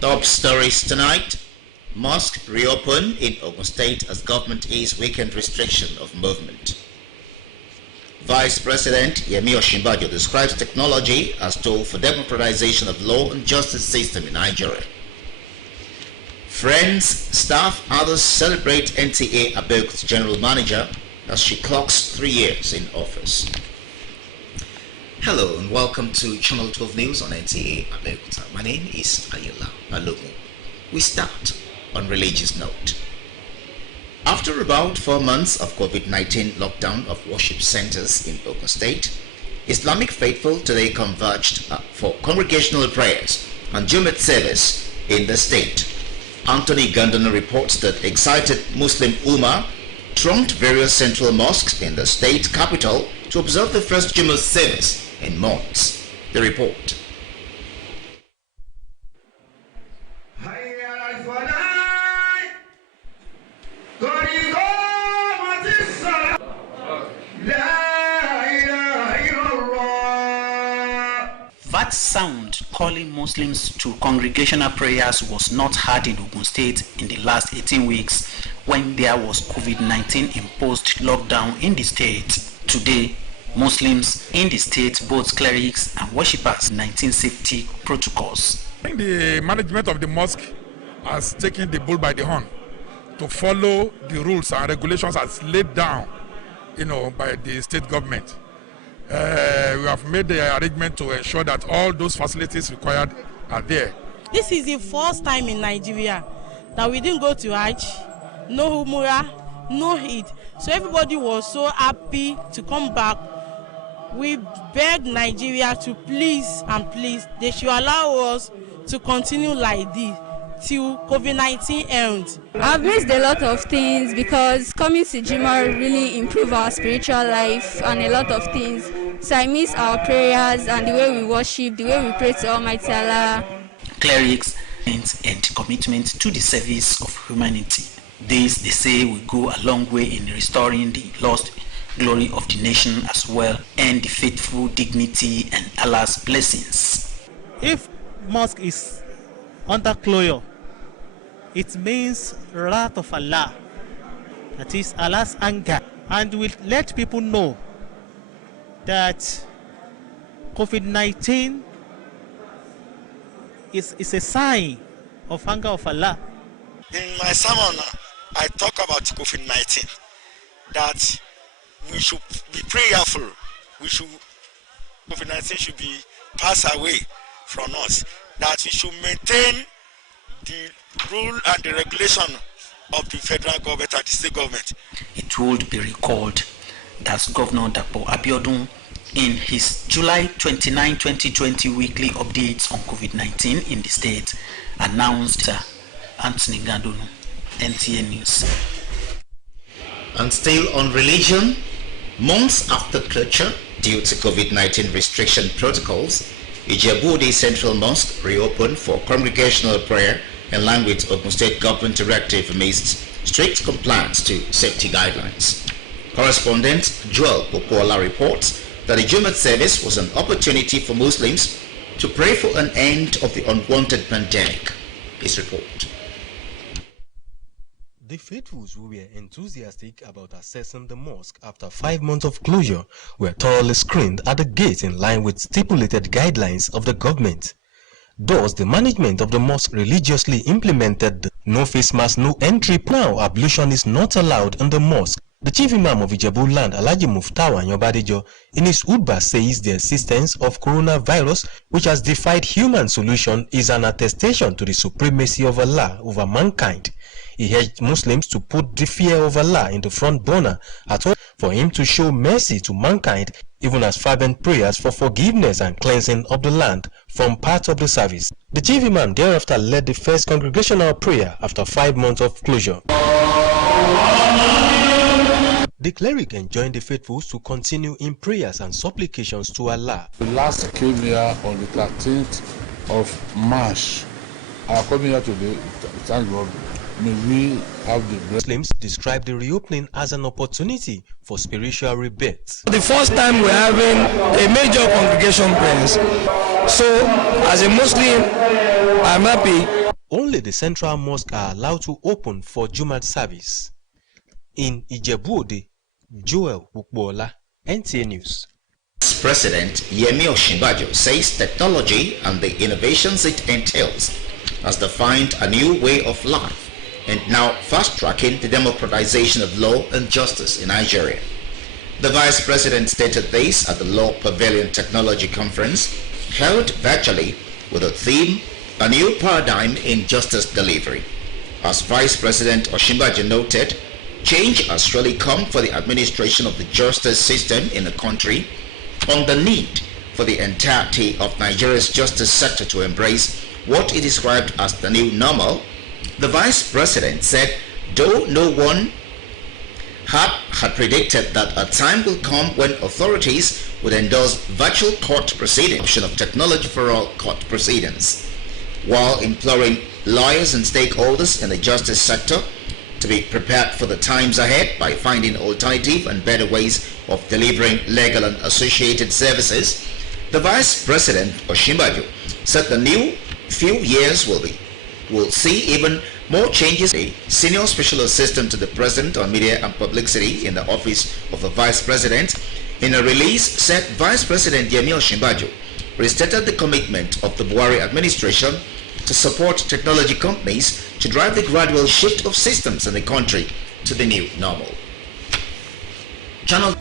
Top stories tonight. Mosque reopen in Ogun State as government ease weekend restriction of movement. Vice President Yemi Osinbajo describes technology as tool for democratization of law and justice system in Nigeria. Friends, staff, others celebrate Nta Abeokuta's general manager as she clocks 3 years in office. Hello and welcome to Channel 12 News on Nta Abeokuta. My name is Ayala Alomu. We start on religious note. After about 4 months of COVID-19 lockdown of worship centers in Ogun State, Islamic faithful today converged for congregational prayers and Jumat service in the state. Anthony Gandana reports that excited Muslim Ummah thronged various central mosques in the state capital to observe the first Jumat service in months. The report. That sound calling Muslims to congregational prayers was not heard in Ogun State in the last 18 weeks when there was COVID-19 imposed lockdown in the state. Today, Muslims in the state, both clerics and worshippers, 19 safety protocols. I think the management of the mosque has taken the bull by the horn to follow the rules and regulations as laid down, by the state government. We have made the arrangement to ensure that all those facilities required are there. This is the first time in Nigeria that we didn't go to Hajj, no Umrah, no Eid. So everybody was so happy to come back. We beg Nigeria to please, they should allow us to continue like this till COVID-19 ends. I've missed a lot of things because coming to Juma really improve our spiritual life and a lot of things. So I miss our prayers and the way we worship, the way we pray to Almighty Allah. Clerics and commitment to the service of humanity. This, they say, will go a long way in restoring the lost glory of the nation as well and the faithful dignity and Allah's blessings. If mosque is under closure, it means wrath of Allah, that is Allah's anger, and will let people know that COVID-19 is a sign of anger of Allah. In my sermon, I talk about COVID-19, that we should be prayerful. COVID-19 should be passed away from us, that we should maintain the rule and the regulation of the federal government and the state government. It would be recalled that Governor Nta Abeokuta, in his July 29, 2020 weekly updates on COVID-19 in the state, announced Anthony Gandana, NTA News. And still on religion, months after closure due to COVID-19 restriction protocols, Ijebu Central Mosque reopened for congregational prayer in line with Ogun State Government Directive amidst strict compliance to safety guidelines. Correspondent Joel Popola reports that the Jumat service was an opportunity for Muslims to pray for an end of the unwanted pandemic. His report. The faithfuls who were enthusiastic about accessing the mosque after 5 months of closure were thoroughly screened at the gate in line with stipulated guidelines of the government. Thus, the management of the mosque religiously implemented the no face mask, no entry. Now, ablution is not allowed in the mosque. The chief imam of Ijebu land, Alhaji Muftawa Nyobadijo, in his Udba says the existence of coronavirus, which has defied human solution, is an attestation to the supremacy of Allah over mankind. He urged Muslims to put the fear of Allah in the front burner at all for him to show mercy to mankind, even as fervent prayers for forgiveness and cleansing of the land form part of the service. The chief imam thereafter led the first congregational prayer after 5 months of closure. The cleric enjoined the faithfuls to continue in prayers and supplications to Allah. We last came here on the 13th of March. I come here today, thank God. May we have the Muslims describe the reopening as an opportunity for spiritual rebirth. The first time we're having a major congregation prayers. So, as a Muslim, I'm happy only the central mosque are allowed to open for Jumat service. In Ijebu-Ode, Joel Ukbola, NTA News. President Yemi Osinbajo says technology and the innovations it entails has defined a new way of life and now fast-tracking the democratization of law and justice in Nigeria. The Vice President stated this at the Law Pavilion Technology Conference held virtually with the theme, A New Paradigm in Justice Delivery. As Vice President Osinbajo noted, change has surely come for the administration of the justice system in the country on the need for the entirety of Nigeria's justice sector to embrace what he described as the new normal. The Vice President said, though no one had predicted that a time will come when authorities would endorse virtual court proceedings of technology for all court proceedings, while imploring lawyers and stakeholders in the justice sector to be prepared for the times ahead by finding alternative and better ways of delivering legal and associated services. The Vice President Osinbajo said the new few years will see even more changes. A senior special assistant to the President on Media and Publicity in the office of the Vice President, in a release said Vice President Yemi Osinbajo restated the commitment of the Buhari administration to support technology companies to drive the gradual shift of systems in the country to the new normal. Channel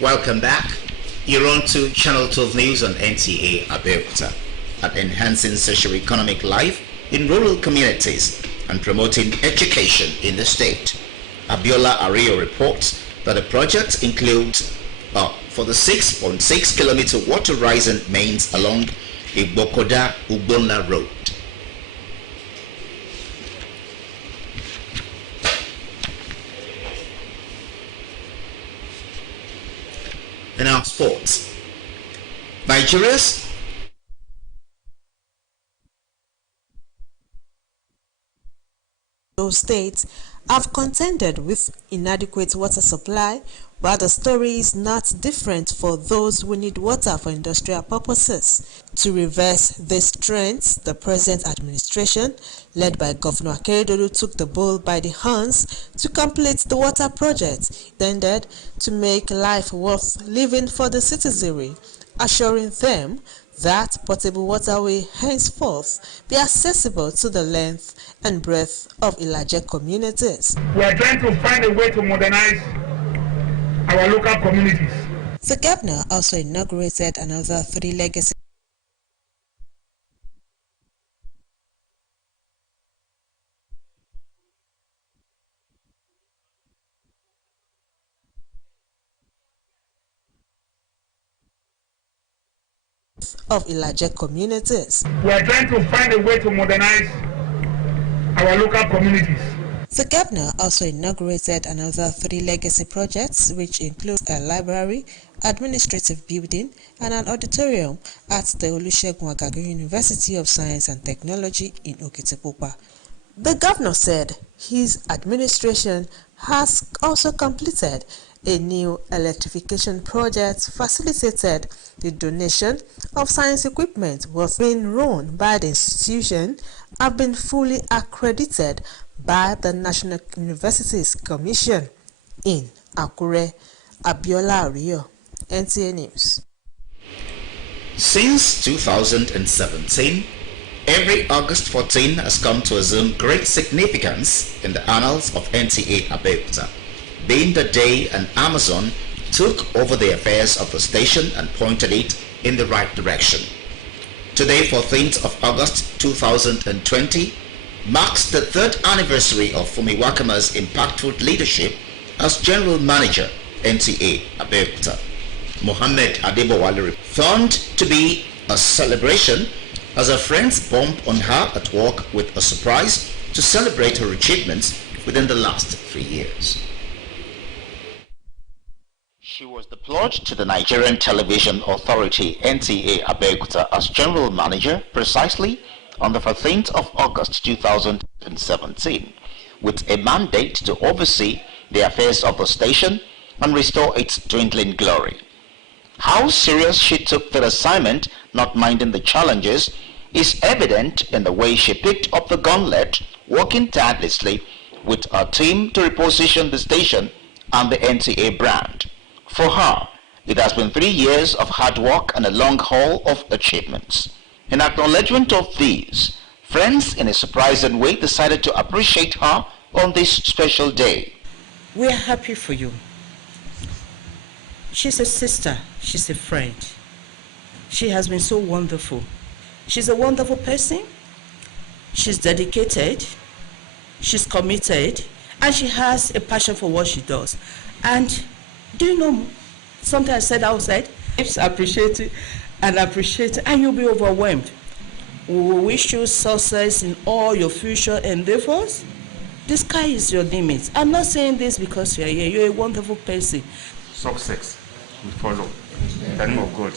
Welcome back. You're on to Channel 12 News on Nta Abeokuta. At enhancing socio-economic life in rural communities and promoting education in the state. Abiola Ario reports that the project includes for the 6.6 kilometer water rising mains along Igbokoda Ugbonla Road. In our sports, Nigeria's those states have contended with inadequate water supply, but the story is not different for those who need water for industrial purposes. To reverse these trends, the present administration, led by Governor Akeredolu, took the bull by the horns to complete the water project intended to make life worth living for the citizenry, assuring them that potable water will henceforth be accessible to the length and breadth of Ilaje communities. We are trying to find a way to modernize our local communities. The governor also inaugurated another 3 legacy of Ilaje communities. We are trying to find a way to modernize our local communities. The governor also inaugurated another 3 legacy projects, which include a library, administrative building, and an auditorium at the Olusegun Agagu University of Science and Technology in Okitipupa. The governor said his administration has also completed a new electrification project, facilitated the donation of science equipment was being run by the institution, have been fully accredited by the National Universities Commission. In Akure, Abiola Ario, NTA News. Since 2017, every August 14 has come to assume great significance in the annals of Nta Abeokuta, being the day an Amazon took over the affairs of the station and pointed it in the right direction. Today, 14th of August 2020, marks the third anniversary of Fumi Wakama's impactful leadership as General Manager, Nta Abeokuta. Mohammed Adebowale found to be a celebration as her friends bumped on her at work with a surprise to celebrate her achievements within the last 3 years. She was deployed to the Nigerian Television Authority Nta Abeokuta as General Manager precisely on the 14th of August 2017 with a mandate to oversee the affairs of the station and restore its dwindling glory. How serious she took the assignment, not minding the challenges, is evident in the way she picked up the gauntlet, working tirelessly with her team to reposition the station and the Nta brand. For her, it has been 3 years of hard work and a long haul of achievements. In acknowledgement of these, friends in a surprising way decided to appreciate her on this special day. We are happy for you. She's a sister, she's a friend. She has been so wonderful. She's a wonderful person. She's dedicated, she's committed, and she has a passion for what she does. And do you know something I said outside? Appreciate it, and you'll be overwhelmed. We wish you success in all your future endeavors. The sky is your limit. I'm not saying this because you're here. You're a wonderful person. Success will follow in the name of God.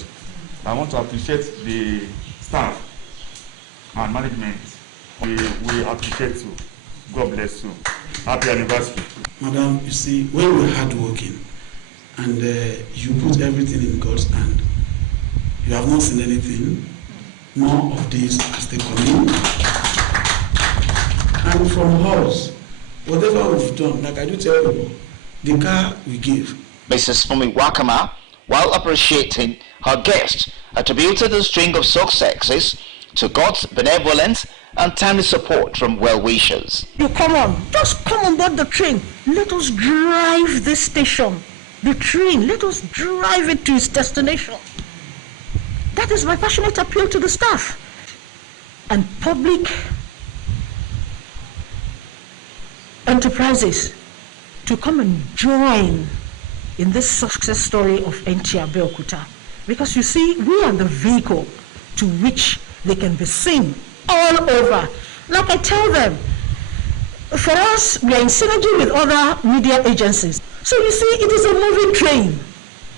I want to appreciate the staff and management. We appreciate you. God bless you. Happy anniversary. Madam, you see, when we're hardworking and you put everything in God's hand, you have not seen anything. More of this as they come in. And from us, whatever we've done, like I do tell people, the car we give. Mrs. Fumi Wakama, while appreciating her guest, attributed a string of successes to God's benevolence and timely support from well-wishers. You come on, just come on board the train. Let us drive this station. The train, let us drive it to its destination. That is my passionate appeal to the staff and public enterprises to come and join in this success story of Nta Abeokuta. Because you see, we are the vehicle to which they can be seen all over. Like I tell them, for us, we are in synergy with other media agencies. So you see, it is a moving train.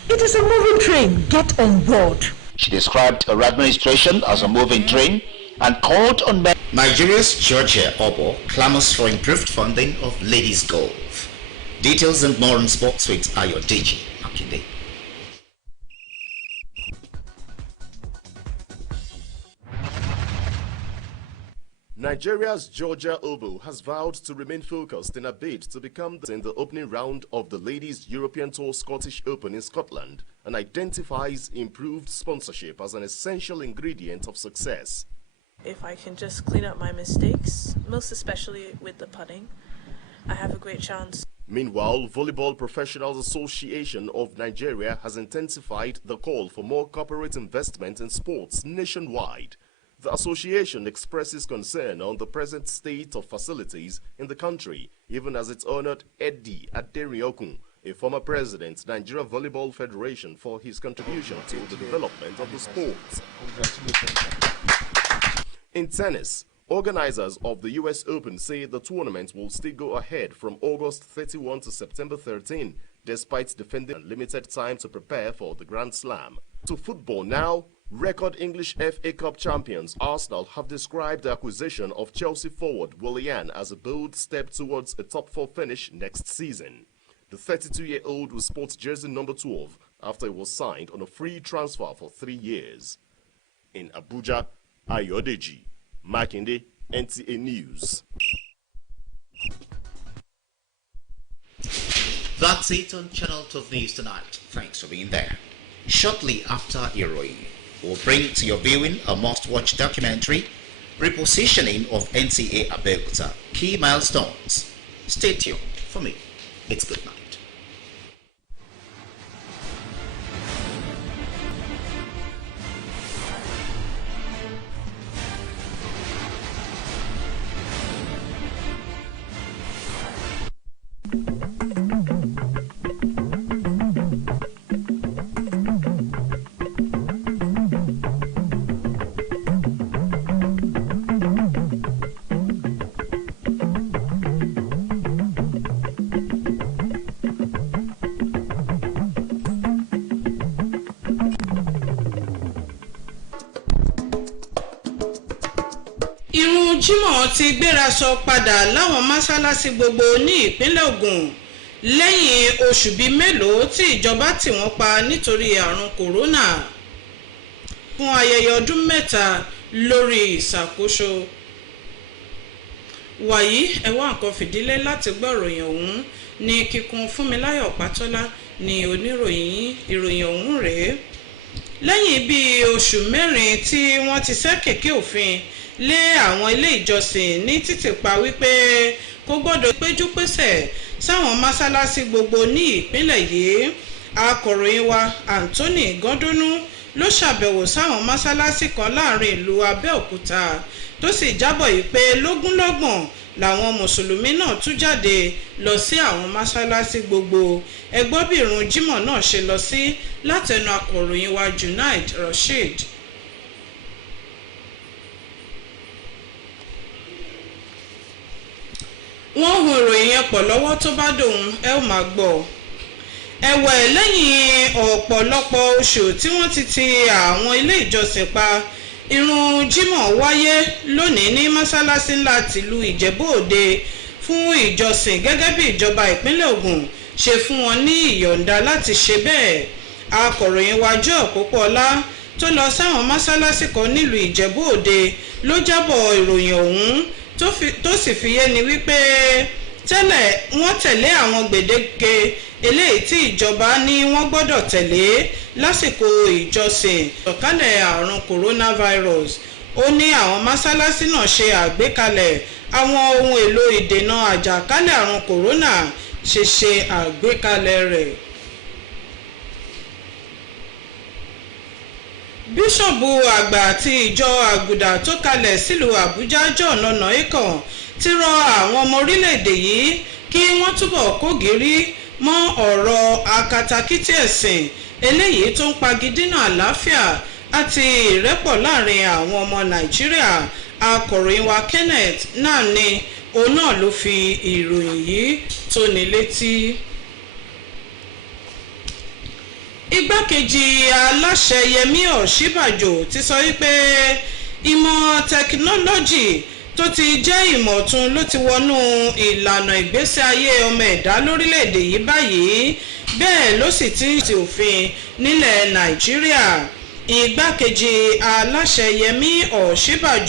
It is a moving train. Get on board. She described her administration as a moving train and called on men. Nigeria's Georgia Obo clamors for improved funding of ladies' golf. Details and more on sports with Ayodeji Makinde. Nigeria's Georgia Obo has vowed to remain focused in a bid to become in the opening round of the Ladies European Tour Scottish Open in Scotland and identifies improved sponsorship as an essential ingredient of success. If I can just clean up my mistakes, most especially with the putting, I have a great chance. Meanwhile, Volleyball Professionals Association of Nigeria has intensified the call for more corporate investment in sports nationwide. The association expresses concern on the present state of facilities in the country, even as it honored Eddie Aderiokun, a former president, Nigeria Volleyball Federation, for his contribution to the development of the sport. In tennis, organizers of the US Open say the tournament will still go ahead from August 31 to September 13, despite defending limited time to prepare for the Grand Slam. To football now, record English FA Cup champions Arsenal have described the acquisition of Chelsea forward Willian as a bold step towards a top 4 finish next season. The 32-year-old will sport jersey number 12 after it was signed on a free transfer for 3 years. In Abuja, Ayodeji Makinde, NTA News. That's it on Channel 12 News tonight. Thanks for being there. Shortly after Iroi, We'll bring to your viewing a must-watch documentary, Repositioning of Nta Abeokuta, Key Milestones. Stay tuned. For me, it's good night. Irun Jímọ̀ ti gbéra sọ padà láwọn mọ́sálásí gbogbo ní ìpínlẹ̀ Ògùn lẹ́yìn oṣù bíi mélòó tí ìjọba tì wọ́n pa nítorí àrùn kòrónà fún ayẹyẹ ọdún mẹ́ta lórí ìṣàkóso. Wàyí ẹ wá nǹkan fìdílé láti gbọ́ ìròyìn ọ̀hún ní kíkún Fúnmiláyọ̀ Pátọ́lá ní oníròyìn ìròyìn ọ̀hún rèé. Lẹ́yìn bíi oṣù mẹ́rin tí wọ́n ti ṣẹ́ kèké òfin lé àwọn ilé ìjọsìn ní títìpa wípé kò gbọ́dọ̀ péjú-pésẹ̀ sáwọn mọ́sálásí gbogbo ní ìpínlẹ̀ yìí, akọ̀ròyìn wa Anthony Gọ́dúnú ló ṣàbẹ̀wò sáwọn mọ́sálásí kan láàrin ìlú Abẹ́òkúta tó sì jábọ̀ yìí pé lógúnlọ́gbọ̀n làwọn mùsùlùmí náà tú jáde lọ sí àwọn mọ́sálásí gbogbo. Ẹ gbọ́ bí ìrun Jímọ̀ náà ṣe lọ sí látẹnu akọ̀ròyìn wa Junaid Rasheed. Wọ́n hun ìròyìn yẹn pọ̀ lọ́wọ́ tó bá dòun ẹ ó máa gbọ́. Ẹ̀wẹ̀ lẹ́yìn ọ̀pọ̀lọpọ̀ oṣù tí wọ́n ti àwọn ilé ìjọsìn pa, ìrun Jímọ̀ wáyé lónìí ní mọ́sálásí ńlá tìlú Ìjẹ̀bú-Òde fún ìjọsìn gẹ́gẹ́ bí ìjọba ìpínlẹ̀ Ògùn ṣe fún wọn ní ìyọ̀ǹda láti ṣe bẹ́ẹ̀. Akọ̀ròyìn wa Joe Pópóọlá tó lọ sáwọn mọ́sálásí kan nílùú Ìjẹ̀bú-Òde ló jábọ̀ ìròyìn ọ̀hún tó sì fi yé ni wípé tẹ́lẹ̀ wọ́n tẹ̀lé àwọn gbèdéke eléyìí tí ìjọba ní wọ́n gbọ́dọ̀ tẹ̀lé lásìkò ìjọsìn ìtànkálẹ̀ àrùn coronavirus. Ó ní àwọn mọ́sálásí náà ṣe àgbékalẹ̀ àwọn ohun èlò ìdènà àjàkálẹ̀ àrùn corona ṣe àgbékalẹ̀ rẹ̀. Bíṣọ̀bù àgbà àti ìjọ àgùdà tó kalẹ̀ sílùú Àbújá John Ọ̀nàìkàn ti rọ àwọn ọmọ orílẹ̀-èdè yìí kí wọ́n túbọ̀ kógìrí mọ́ ọ̀rọ̀ akatakítí ẹ̀sìn eléyìí tó ń pagidínà àlàáfíà àti ìrẹ́pọ̀ láàrin àwọn ọmọ Nàìjíríà. Akọ̀ròyìn wa Kenneth náà ni òun náà ló fi ìròyìn yìí tó ní létí. Igbákejì aláṣẹ Yẹmí Ọ̀ṣínbàjò ti sọ wípé ìmọ̀ tẹkinọ́lọ́jì tó ti jẹ́ ìmọ̀ ọ̀tun ló ti wọnú ìlànà ìgbésí ayé ọmọ ẹ̀dá lórílẹ̀‐èdè yìí báyìí, bẹ́ẹ̀ ló sì ti ń ṣe òfin nílẹ̀ Nàìjíríà. Igbákejì aláṣẹ Yẹmí Ọ̀ṣínbàjò